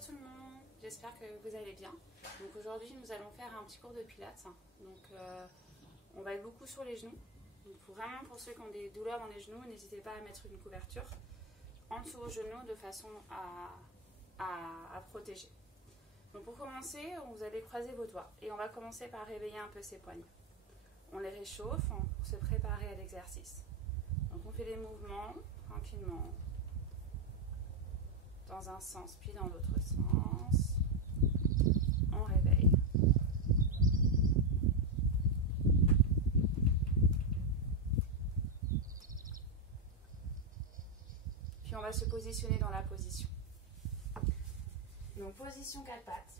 tout le monde, j'espère que vous allez bien. Donc aujourd'hui nous allons faire un petit cours de pilates. Donc on va être beaucoup sur les genoux. Donc vraiment pour ceux qui ont des douleurs dans les genoux, n'hésitez pas à mettre une couverture en dessous vos genoux de façon à protéger. Donc pour commencer, vous allez croiser vos doigts et on va commencer par réveiller un peu ses poignets. On les réchauffe pour se préparer à l'exercice. Donc on fait des mouvements tranquillement dans un sens puis dans l'autre sens. On réveille. Puis on va se positionner dans la position. Donc position 4 pattes.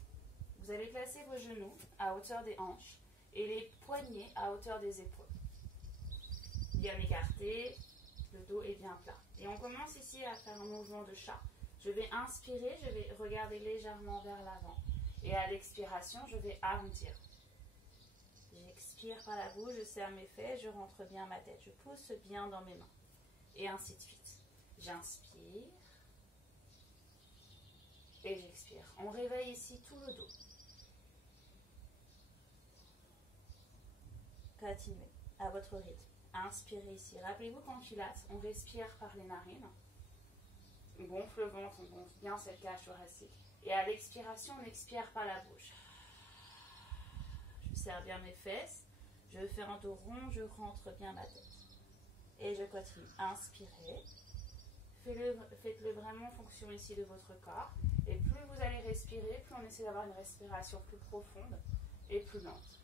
Vous allez placer vos genoux à hauteur des hanches et les poignets à hauteur des épaules. Bien écarté, le dos est bien plat. Et on commence ici à faire un mouvement de chat. Je vais inspirer, je vais regarder légèrement vers l'avant. Et à l'expiration, je vais arrondir. J'expire par la bouche, je serre mes fesses, je rentre bien ma tête. Je pousse bien dans mes mains. Et ainsi de suite. J'inspire. Et j'expire. On réveille ici tout le dos. Continuez à votre rythme. Inspirez ici. Rappelez-vous qu'en pilates, on respire par les narines. On gonfle le ventre, on gonfle bien cette cage thoracique. Et à l'expiration, on expire par la bouche. Je serre bien mes fesses. Je vais faire un tour rond, je rentre bien ma tête. Et je continue. Inspirez. Faites-le vraiment en fonction ici de votre corps. Et plus vous allez respirer, plus on essaie d'avoir une respiration plus profonde et plus lente.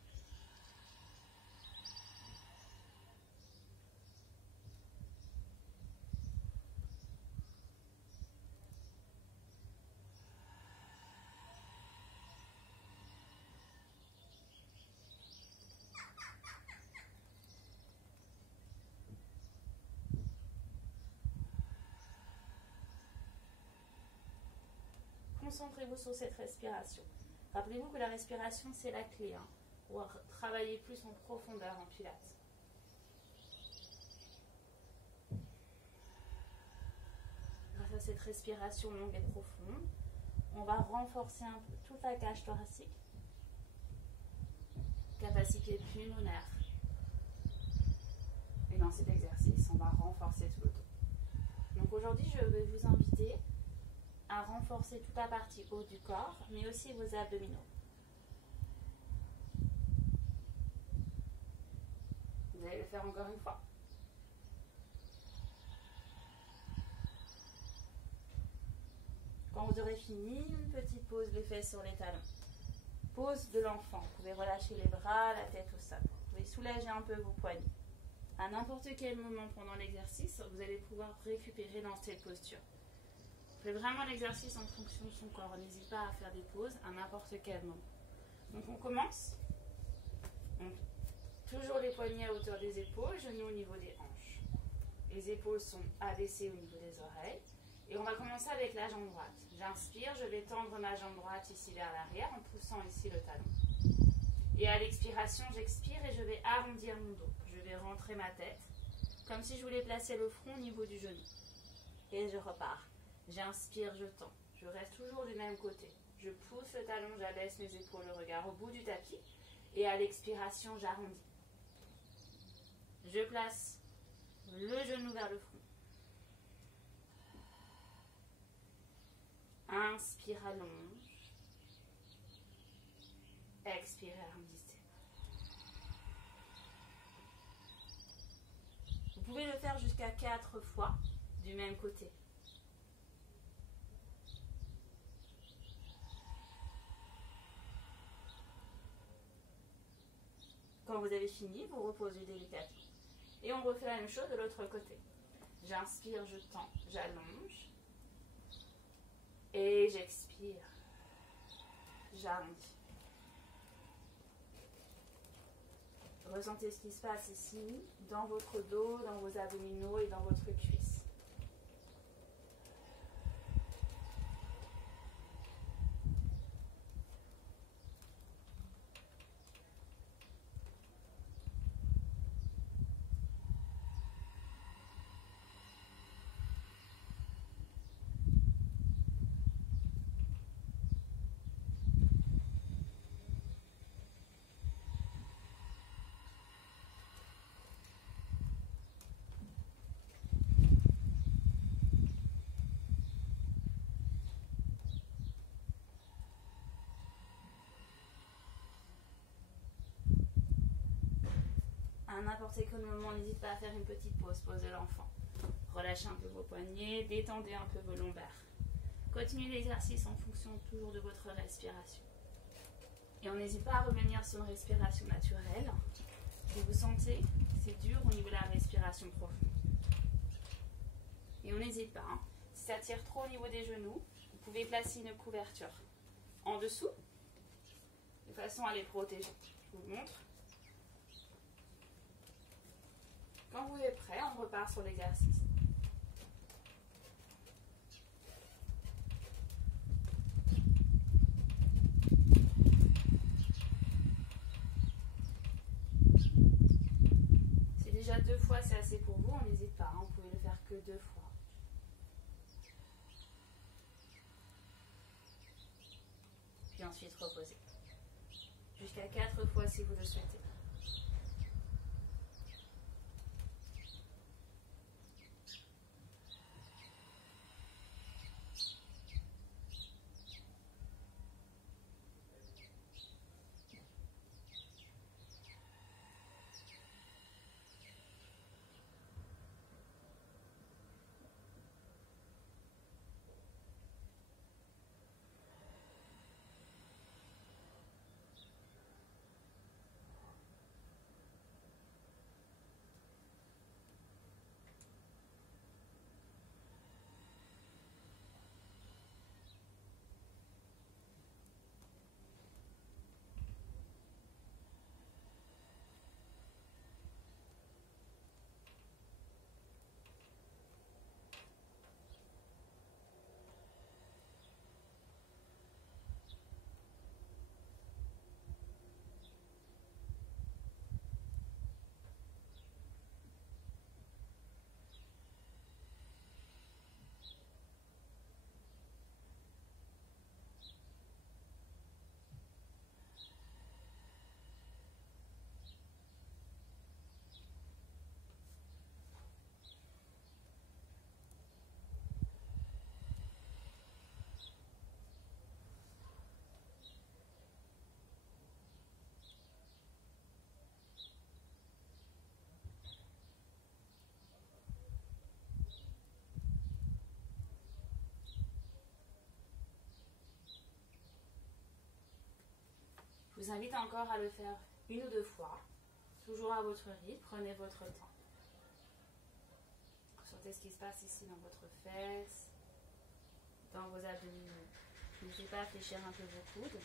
Concentrez-vous sur cette respiration. Rappelez-vous que la respiration, c'est la clé pour travailler plus en profondeur en pilates. Grâce à cette respiration longue et profonde, on va renforcer un peu toute la cage thoracique, capacité pulmonaire. Et dans cet exercice, on va renforcer tout le dos. Donc aujourd'hui, je vais vous inviter à renforcer toute la partie haut du corps, mais aussi vos abdominaux. Vous allez le faire encore une fois. Quand vous aurez fini, une petite pause, les fesses sur les talons. Pause de l'enfant. Vous pouvez relâcher les bras, la tête au sol. Vous pouvez soulager un peu vos poignets. À n'importe quel moment pendant l'exercice, vous allez pouvoir récupérer dans cette posture. Faites vraiment l'exercice en fonction de son corps. N'hésitez pas à faire des pauses à n'importe quel moment. Donc on commence. Donc, toujours les poignets à hauteur des épaules, genoux au niveau des hanches. Les épaules sont abaissées au niveau des oreilles. Et on va commencer avec la jambe droite. J'inspire, je vais tendre ma jambe droite ici vers l'arrière en poussant ici le talon. Et à l'expiration, j'expire et je vais arrondir mon dos. Je vais rentrer ma tête comme si je voulais placer le front au niveau du genou. Et je repars. J'inspire, je tends. Je reste toujours du même côté. Je pousse le talon, j'abaisse mes épaules, le regard au bout du tapis. Et à l'expiration, j'arrondis. Je place le genou vers le front. Inspire, allonge. Expire, arrondissez. Vous pouvez le faire jusqu'à 4 fois du même côté. Quand vous avez fini, vous reposez délicatement. Et on refait la même chose de l'autre côté. J'inspire, je tends, j'allonge. Et j'expire. J'arrondis. Ressentez ce qui se passe ici, dans votre dos, dans vos abdominaux et dans votre cuisse. À n'importe quel moment, n'hésitez pas à faire une petite pause, pause de l'enfant. Relâchez un peu vos poignets, détendez un peu vos lombaires. Continuez l'exercice en fonction toujours de votre respiration. Et on n'hésite pas à revenir sur une respiration naturelle. Si vous sentez, c'est dur au niveau de la respiration profonde. Et on n'hésite pas. Hein. Si ça tire trop au niveau des genoux, vous pouvez placer une couverture en dessous, de façon à les protéger. Je vous montre. Quand vous êtes prêt, on repart sur l'exercice. Si déjà 2 fois c'est assez pour vous, on n'hésite pas, hein, vous pouvez le faire que 2 fois. Puis ensuite reposer. Jusqu'à 4 fois si vous le souhaitez. Je vous invite encore à le faire 1 ou 2 fois, toujours à votre rythme, prenez votre temps. Ressentez ce qui se passe ici dans votre fesse, dans vos abdominaux. N'hésitez pas à fléchir un peu vos coudes.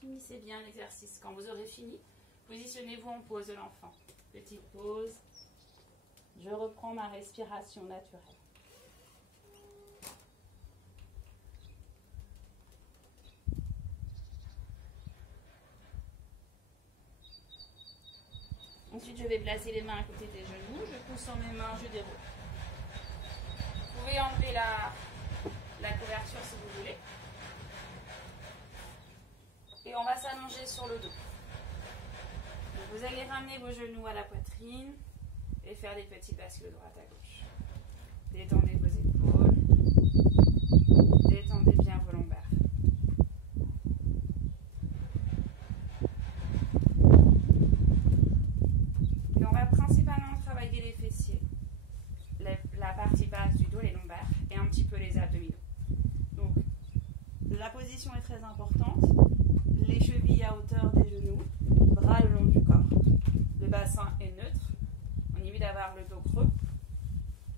Finissez bien l'exercice. Quand vous aurez fini, positionnez-vous en pause de l'enfant. Petite pause. Je reprends ma respiration naturelle. Ensuite, je vais placer les mains à côté des genoux. Je pousse sur mes mains, je déroule. Vous pouvez enlever la couverture si vous voulez. Et on va s'allonger sur le dos. Donc vous allez ramener vos genoux à la poitrine et faire des petites bascules de droite à gauche. Détendez vos épaules. Détendez bien vos lombaires. Et on va principalement travailler les fessiers, la partie basse du dos, les lombaires, et un petit peu les abdominaux. Donc la position est très importante. Les chevilles à hauteur des genoux. le dos creux.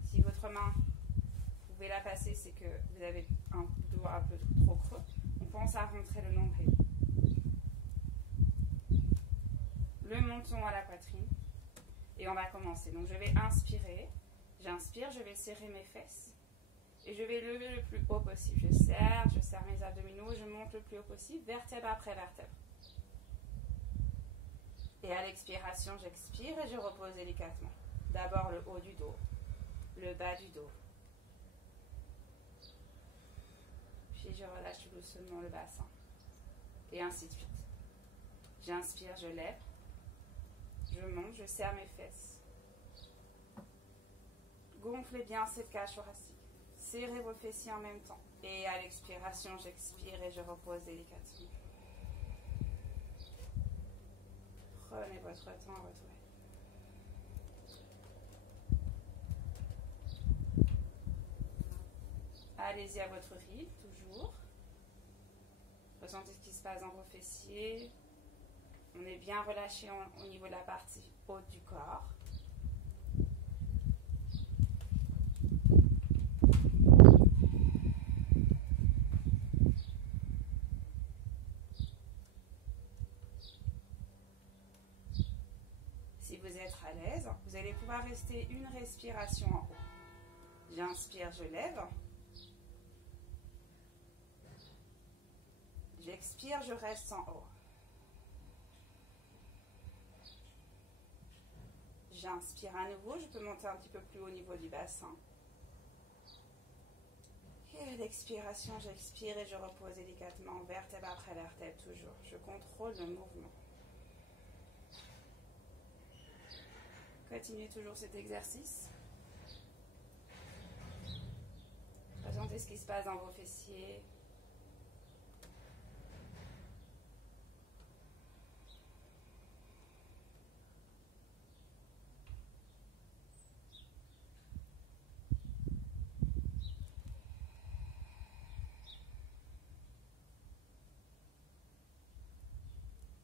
Si votre main, vous pouvez la passer, c'est que vous avez un dos un peu trop creux. On pense à rentrer le nombril. Le menton à la poitrine. Et on va commencer. Donc je vais inspirer. J'inspire, je vais serrer mes fesses. Et je vais lever le plus haut possible. Je serre mes abdominaux, je monte le plus haut possible, vertèbre après vertèbre. Et à l'expiration, j'expire et je repose délicatement. D'abord le haut du dos, le bas du dos. Puis je relâche tout doucement le bassin. Et ainsi de suite. J'inspire, je lève. Je monte, je serre mes fesses. Gonflez bien cette cage thoracique. Serrez vos fessiers en même temps. Et à l'expiration, j'expire et je repose délicatement. Prenez votre temps à votre rythme. Allez-y à votre rythme, toujours. Ressentez ce qui se passe dans vos fessiers. On est bien relâché au niveau de la partie haute du corps. Si vous êtes à l'aise, vous allez pouvoir rester une respiration en haut. J'inspire, je lève. J'expire, je reste en haut. J'inspire à nouveau, je peux monter un petit peu plus haut au niveau du bassin. Et à l'expiration, j'expire et je repose délicatement, vertèbre après vertèbre toujours. Je contrôle le mouvement. Continuez toujours cet exercice. Ressentez ce qui se passe dans vos fessiers.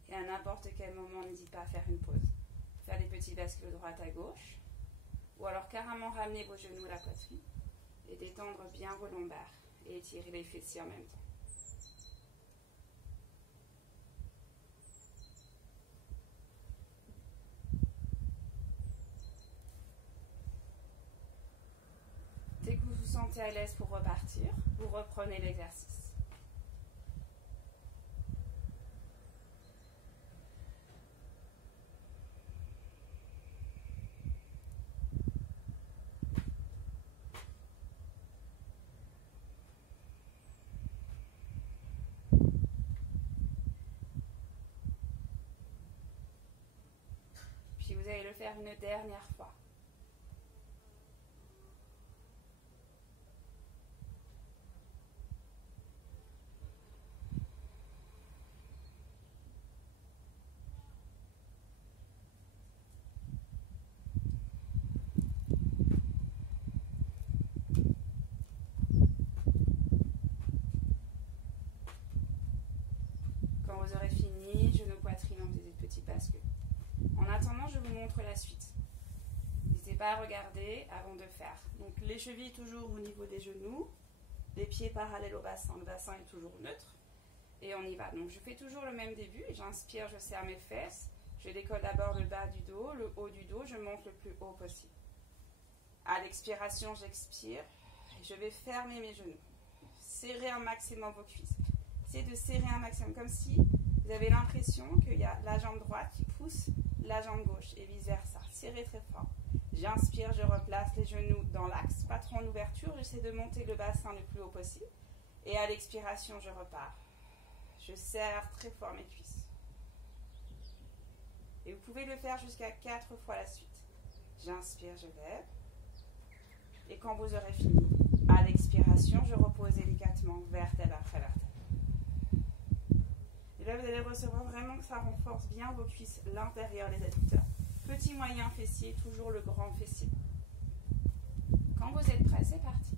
Et à n'importe quel moment, n'hésitez pas à faire une pause. Faire des petits bascules droite à gauche. Ou alors carrément ramener vos genoux à la poitrine. Et détendre bien vos lombaires. Et étirer les fessiers en même temps. Dès que vous vous sentez à l'aise pour repartir, vous reprenez l'exercice. Puis vous allez le faire une dernière fois. Quand vous aurez fini, genoux, poitrine, on faisait des petits bascules. En attendant, je vous montre la suite. N'hésitez pas à regarder avant de faire. Donc les chevilles toujours au niveau des genoux, les pieds parallèles au bassin. Le bassin est toujours neutre. Et on y va. Donc je fais toujours le même début. J'inspire, je serre mes fesses. Je décolle d'abord le bas du dos, le haut du dos. Je monte le plus haut possible. À l'expiration, j'expire. Et je vais fermer mes genoux. Serrez un maximum vos cuisses. Essayez de serrer un maximum, comme si vous avez l'impression qu'il y a la jambe droite qui pousse la jambe gauche et vice versa. Serrez très fort. J'inspire, je replace les genoux dans l'axe, pas trop en ouverture. J'essaie de monter le bassin le plus haut possible. Et à l'expiration, je repars. Je serre très fort mes cuisses. Et vous pouvez le faire jusqu'à 4 fois la suite. J'inspire, je lève. Et quand vous aurez fini, à l'expiration, je repose délicatement, vertèbre après vertèbre. Et là, vous allez recevoir vraiment que ça renforce bien vos cuisses, l'intérieur des adducteurs. Petit, moyen fessier, toujours le grand fessier. Quand vous êtes prêts, c'est parti.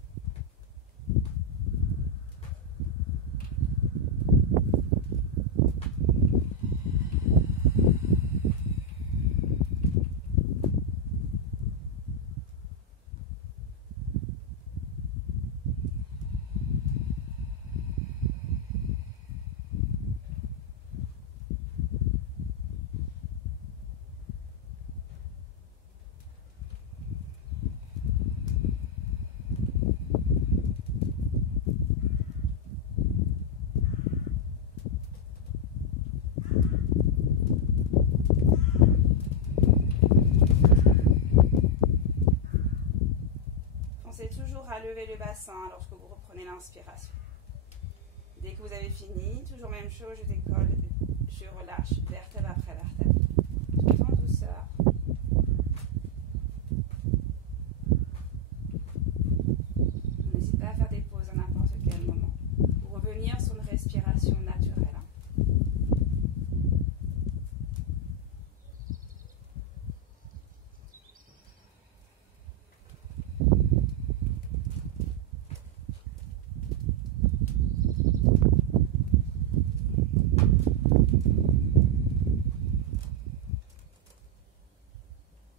à lever le bassin lorsque vous reprenez l'inspiration. Dès que vous avez fini, toujours même chose, je décolle, je relâche vertèbre après vertèbre, tout en douceur. N'hésitez pas à faire des pauses à n'importe quel moment pour revenir sur une respiration naturelle.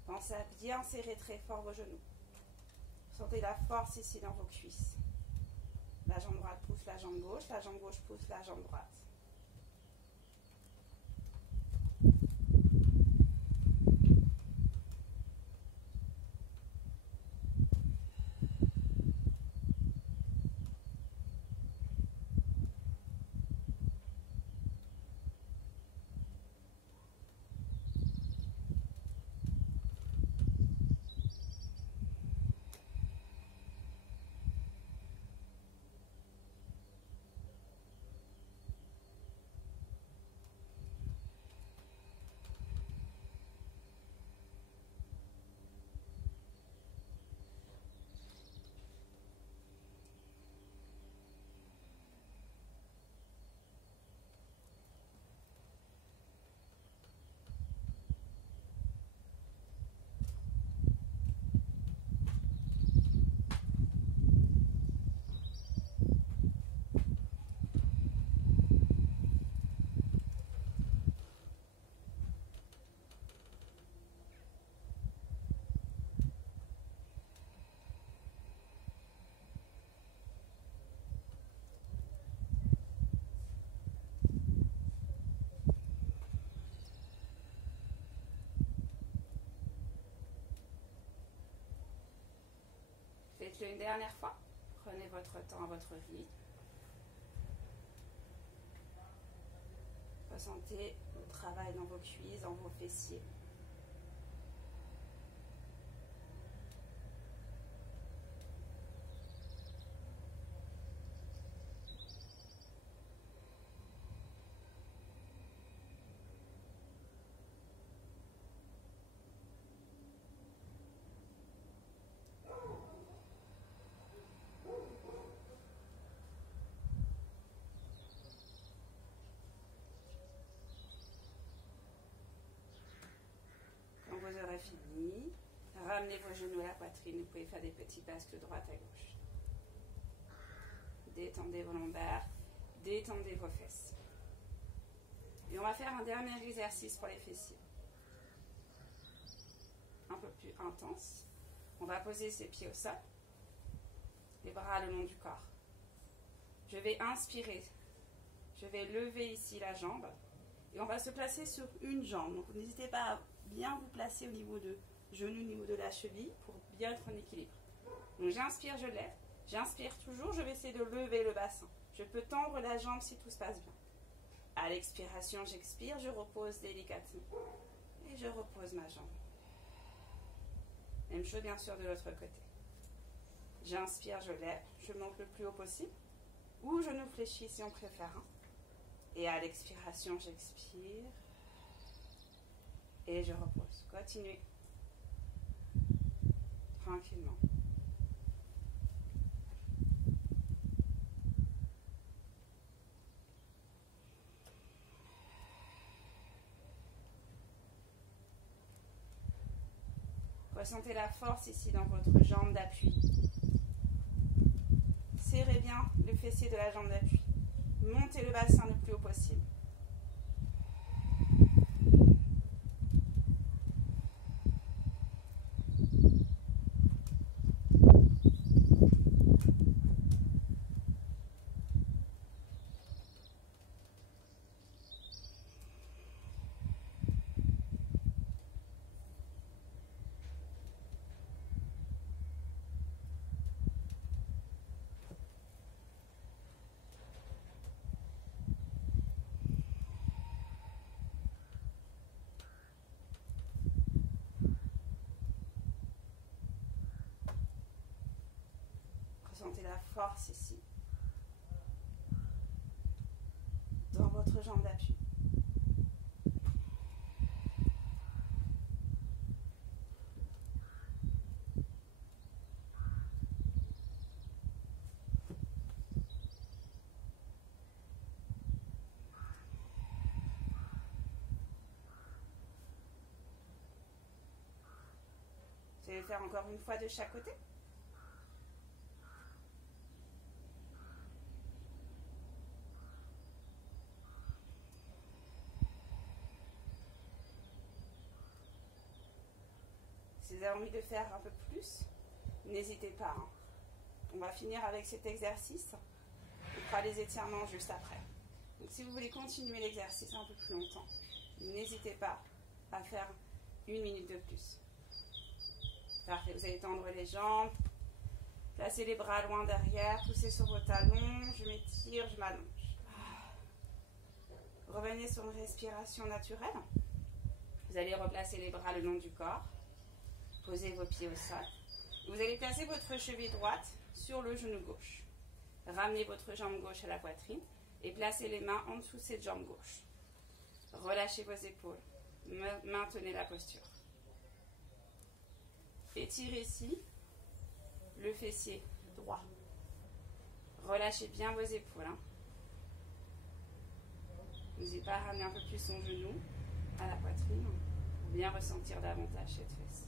Pensez à bien serrer très fort vos genoux. Sentez la force ici dans vos cuisses. La jambe droite pousse la jambe gauche pousse la jambe droite. Faites-le une dernière fois. Prenez votre temps à votre rythme. Ressentez le travail dans vos cuisses, dans vos fessiers. Vous aurez fini. Ramenez vos genoux à la poitrine. Vous pouvez faire des petits basques de droite à gauche. Détendez vos lombaires. Détendez vos fesses. Et on va faire un dernier exercice pour les fessiers. Un peu plus intense. On va poser ses pieds au sol. Les bras le long du corps. Je vais inspirer. Je vais lever ici la jambe. Et on va se placer sur une jambe. Donc n'hésitez pas à bien vous placer au niveau de genou, au niveau de la cheville pour bien être en équilibre. Donc j'inspire, je lève. J'inspire toujours, je vais essayer de lever le bassin. Je peux tendre la jambe si tout se passe bien. À l'expiration, j'expire, je repose délicatement. Et je repose ma jambe. Même chose bien sûr de l'autre côté. J'inspire, je lève, je monte le plus haut possible. Ou je nous fléchis si on préfère. Et à l'expiration, j'expire. Et je repose. Continuez. Tranquillement. Ressentez la force ici dans votre jambe d'appui. Serrez bien le fessier de la jambe d'appui. Montez le bassin le plus haut possible. Ressentez la force ici, dans votre jambe d'appui. Vous allez faire encore une fois de chaque côté. Si vous avez envie de faire un peu plus, n'hésitez pas. On va finir avec cet exercice. On fera les étirements juste après. Donc si vous voulez continuer l'exercice un peu plus longtemps, n'hésitez pas à faire 1 minute de plus. Parfait, vous allez tendre les jambes, placez les bras loin derrière, poussez sur vos talons, je m'étire, je m'allonge. Revenez sur une respiration naturelle. Vous allez replacer les bras le long du corps, posez vos pieds au sol. Vous allez placer votre cheville droite sur le genou gauche. Ramenez votre jambe gauche à la poitrine et placez les mains en dessous de cette jambe gauche. Relâchez vos épaules, maintenez la posture. Étirez ici le fessier droit. Relâchez bien vos épaules. N'hésitez pas à ramener un peu plus son genou à la poitrine pour bien ressentir davantage cette fesse.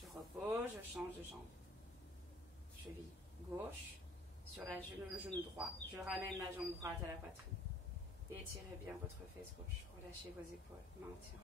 Je repose, je change de jambe. Cheville gauche sur le genou droit. Je ramène ma jambe droite à la poitrine. Étirez bien votre fesse gauche. Relâchez vos épaules. Maintien.